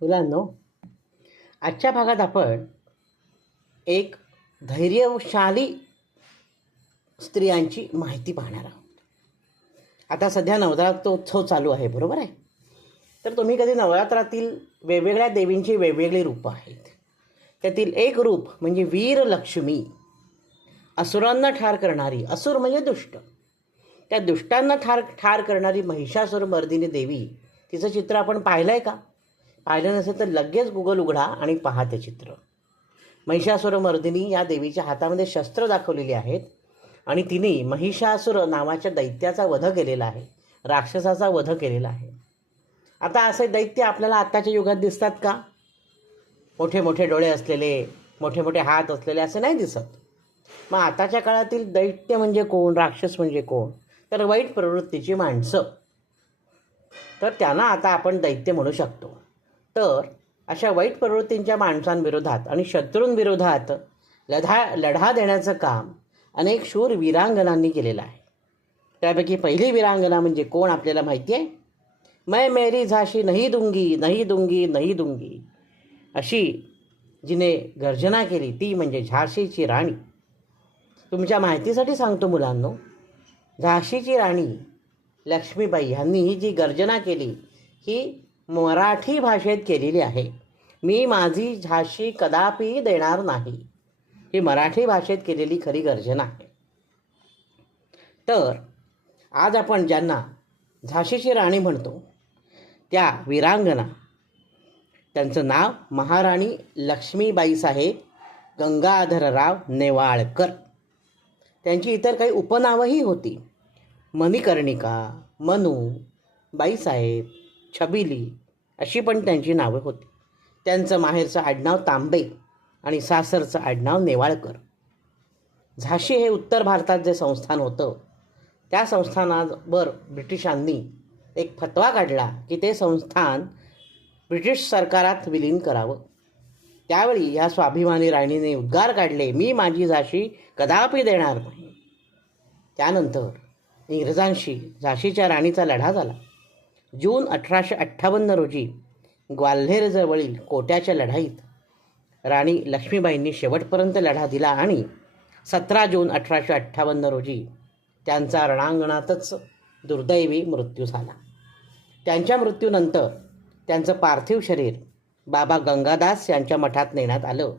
मुलांनो आजच्या भागात आपण एक धैर्यशाली स्त्रियांची माहिती पाहणार आहोत. आता सध्या नवरात्रोत्सव चालू आहे बरोबर आहे? तर तुम्ही कधी नवरात्रातील वेगवेगळ्या देवींची वेगवेगळी रूपं आहेत. त्यातील एक रूप म्हणजे वीरलक्ष्मी असुरांना ठार करणारी असुर म्हणजे दुष्ट. त्या दुष्टांना ठार ठार करणारी महिषासुर मर्दिनी देवी तिचं चित्र आपण पाहिलं आहे का? पाहिलं नसेल तर लगेच गुगल उघडा आणि पहा ते चित्र. महिषासुर मर्दिनी या देवीच्या हातामध्ये शस्त्र दाखवलेली आहेत आणि तिने महिषासुर नावाच्या दैत्याचा वध केलेला आहे राक्षसाचा वध केलेला आहे. आता असे दैत्य आपल्याला आत्ताच्या युगात दिसतात का? मोठे मोठे डोळे असलेले मोठे मोठे हात असलेले असे नाही दिसत. मग आताच्या काळातील दैत्य म्हणजे कोण राक्षस म्हणजे कोण? तर वाईट प्रवृत्तीची माणसं. तर त्यांना आता आपण दैत्य म्हणू शकतो. तर अशा वाईट प्रवृत्तींच्या माणसांविरोधात आणि शत्रूंविरोधात लढा लढा देण्याचं काम अनेक शूर वीरांगनांनी केलेलं आहे. त्यापैकी पहिली वीरांगना म्हणजे कोण आपल्याला माहिती आहे? मैं मेरी झाशी नाही दुंगी नाही दुंगी नाही दुंगी. अशी जिने गर्जना केली ती म्हणजे झाशीची राणी. तुमच्या माहितीसाठी सांगतो मुलांनो झाशीची राणी लक्ष्मीबाई यांनी ही जी गर्जना केली ही मराठी भाषेत केलेली आहे. मी माझी झाशी कदापि देणार नाही. ही मराठी भाषेत केलेली खरी गर्जना आहे. तर आज आपण ज्यांना झाशीची राणी म्हणतो त्या वीरांगना. त्यांचं नाव महाराणी लक्ष्मीबाई साहेब गंगाधरराव नेवाळकर. त्यांची इतर काही उपनावंही होती. मणिकर्णिका मनू बाईसाहेब छबिली अशी पण त्यांची नावं होती. त्यांचं माहेरचं आडनाव तांबे आणि सासरचं आडनाव नेवाळकर. झाशी हे उत्तर भारतात जे संस्थान होतं त्या संस्थानावर ब्रिटिशांनी एक फतवा काढला की ते संस्थान ब्रिटिश सरकारात विलीन करावं. त्यावेळी या स्वाभिमानी राणीने उद्गार काढले मी माझी झाशी कदापि देणार नाही. त्यानंतर इंग्रजांशी झाशीच्या राणीचा लढा झाला. जून अठराशे अठ्ठावन्न रोजी ग्वाल्हेरजवळील कोट्याच्या लढाईत राणी लक्ष्मीबाईंनी शेवटपर्यंत लढा दिला आणि सतरा जून अठराशे अठ्ठावन्न रोजी त्यांचा रणांगणातच दुर्दैवी मृत्यू झाला. त्यांच्या मृत्यूनंतर त्यांचं पार्थिव शरीर बाबा गंगादास यांच्या मठात नेण्यात आलं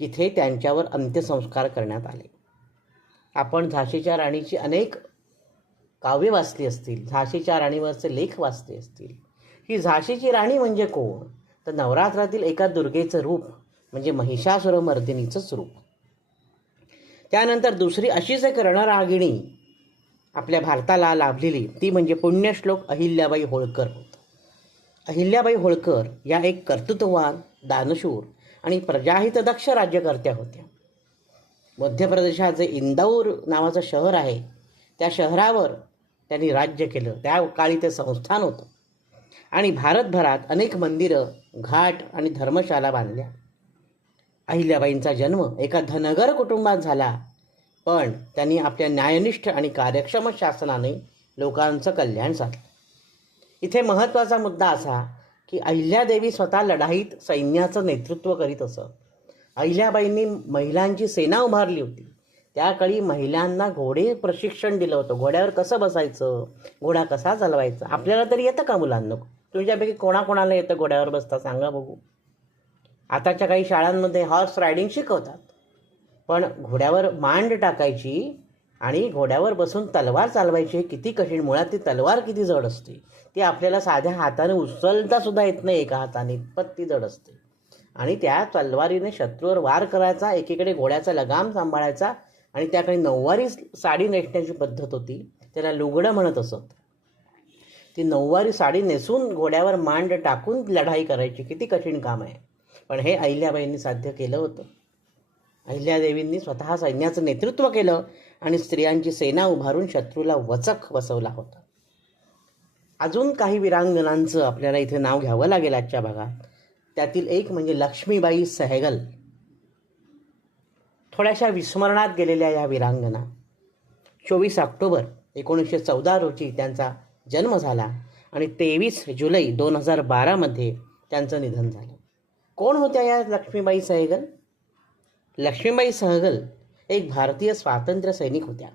जिथे त्यांच्यावर अंत्यसंस्कार करण्यात आले. आपण झाशीच्या राणीची अनेक काव्य वाचली असतील झाशीच्या राणीवरचे लेख वाचले असतील. ही झाशीची राणी म्हणजे कोण? तर नवरात्रातील एका दुर्गेचं रूप म्हणजे महिषासुरमर्दिनीचंच रूप त्यानंतर दुसरी अशीच एक रणरागिणी आपल्या भारताला लाभलेली ती म्हणजे पुण्यश्लोक अहिल्याबाई होळकर होत. अहिल्याबाई होळकर या एक कर्तृत्ववान दानशूर आणि प्रजाहितदक्ष राज्यकर्त्या होत्या. मध्य प्रदेशात जे इंदौर नावाचं शहर आहे. त्या शहरावर त्यांनी राज्य केलं. त्या काळी ते संस्थान होतं. आणि भारतभरात अनेक मंदिरं घाट आणि धर्मशाला बांधल्या. अहिल्याबाईंचा जन्म एका धनगर कुटुंबात झाला. पण त्यांनी आपल्या न्यायनिष्ठ आणि कार्यक्षम शासनाने लोकांचं कल्याण साधलं. इथे महत्त्वाचा मुद्दा असा की अहिल्यादेवी स्वतः लढाईत सैन्याचं नेतृत्व करीत असत. अहिल्याबाईंनी महिलांची सेना उभारली होती. त्या काळी महिलांना घोडे प्रशिक्षण दिलं होतं. घोड्यावर कसं बसायचं? घोडा कसा चालवायचा? आपल्याला तरी येतं का मुलांना? तुमच्यापैकी कोणाकोणाला येतं घोड्यावर बसता? सांगा बघू. आताच्या काही शाळांमध्ये हॉर्स रायडिंग शिकवतात. पण घोड्यावर मांड टाकायची आणि घोड्यावर बसून तलवार चालवायची हे किती कठीण. मुळात ती तलवार किती जड असते? ती आपल्याला साध्या हाताने उचलता सुद्धा येत नाही एका हाताने. इतपत ती जड असते. आणि त्या तलवारीने शत्रूवर वार करायचा एकीकडे घोड्याचा लगाम सांभाळायचा आणि त्याकडे नऊवारी साडी नेसण्याची पद्धत होती. त्याला लुगडं म्हणत असत. ती नऊवारी साडी नेसून घोड्यावर मांड टाकून लढाई करायची. किती कठीण काम आहे. पण हे अहिल्याबाईंनी साध्य केलं होतं. अहिल्यादेवींनी स्वतः सैन्याचं नेतृत्व केलं आणि स्त्रियांची सेना उभारून शत्रूला वचक बसवला होता. अजून काही वीरांगणांचं आपल्याला इथे नाव घ्यावं लागेल आजच्या भागात. त्यातील एक म्हणजे लक्ष्मीबाई सहगल. थोड्याशा विस्मरणात गेलेल्या या वीरांगना. चोवीस ऑक्टोबर एकोणीसशे चौदा रोजी त्यांचा जन्म झाला आणि तेवीस जुलै दोन हजार बारामध्ये त्यांचं निधन झालं. कोण होत्या या लक्ष्मीबाई सहगल? लक्ष्मीबाई सहगल एक भारतीय स्वातंत्र्य सैनिक होत्या.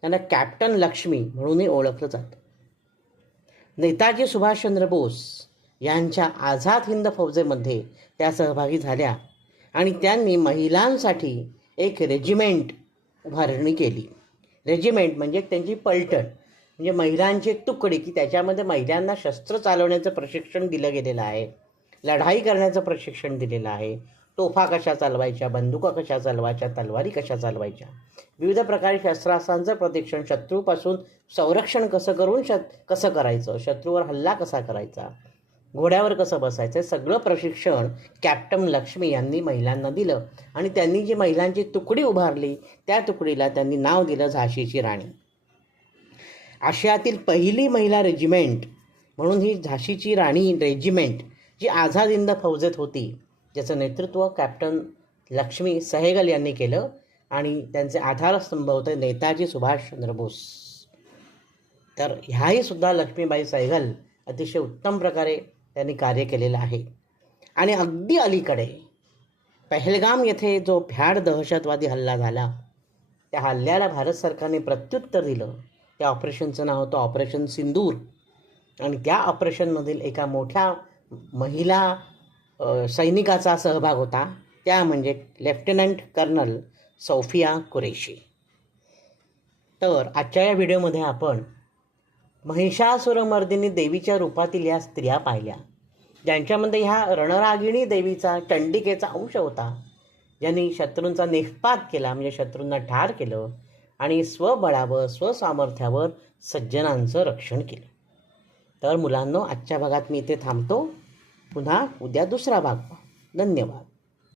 त्यांना कॅप्टन लक्ष्मी म्हणूनही ओळखलं जातं. नेताजी सुभाषचंद्र बोस यांच्या आझाद हिंद फौजेमध्ये त्या सहभागी झाल्या. आणि त्यांनी महिलांसाठी एक रेजिमेंट उभारणी केली. रेजिमेंट म्हणजे त्यांची पलटण. म्हणजे महिलांची एक तुकडी की त्याच्यामध्ये महिलांना शस्त्र चालवण्याचं प्रशिक्षण दिलं गेलेलं आहे. लढाई करण्याचं प्रशिक्षण दिलेलं आहे. तोफा कशा चालवायच्या? बंदुका कशा चालवायच्या? तलवारी कशा चालवायच्या? विविध प्रकारे शस्त्रास्त्रांचं प्रशिक्षण शत्रूपासून संरक्षण कसं करून श कसं करायचं? शत्रूवर हल्ला कसा करायचा? घोड्यावर कसं बसायचं? सगळं प्रशिक्षण कॅप्टन लक्ष्मी यांनी महिलांना दिलं. आणि त्यांनी जी महिलांची तुकडी उभारली त्या तुकडीला त्यांनी नाव दिलं झाशीची राणी. आशियातील पहिली महिला रेजिमेंट म्हणून ही झाशीची राणी रेजिमेंट जी आझाद हिंद फौजेत होती ज्याचं नेतृत्व कॅप्टन लक्ष्मी सहेगल यांनी केलं आणि त्यांचे आधारस्तंभ होते नेताजी सुभाषचंद्र बोस. तर ह्याही सुद्धा लक्ष्मीबाई सहगल अतिशय उत्तम प्रकारे त्यांनी कार्य केलेलं आहे. आणि अगदी अलीकडे पहलगाम येथे जो भ्याड दहशतवादी हल्ला झाला त्या हल्ल्याला भारत सरकारने प्रत्युत्तर दिलं. त्या ऑपरेशनचं नाव होतं ऑपरेशन सिंदूर. आणि त्या ऑपरेशनमधील एका मोठ्या महिला सैनिकाचा सहभाग होता. त्या म्हणजे लेफ्टनंट कर्नल सौफिया कुरेशी. तर आजच्या या व्हिडिओमध्ये आपण महिषासुरमर्दिनी देवीच्या रूपातील या स्त्रिया पाहिल्या. ज्यांच्यामध्ये ह्या रणरागिणी देवीचा चंडिकेचा अंश होता. ज्यांनी शत्रूंचा निष्पात केला म्हणजे शत्रूंना ठार केलं आणि स्वबळावर स्वसामर्थ्यावर सज्जनांचं रक्षण केलं. तर मुलांनो आजच्या भागात मी इथे थांबतो. पुन्हा उद्या दुसरा भाग धन्यवाद.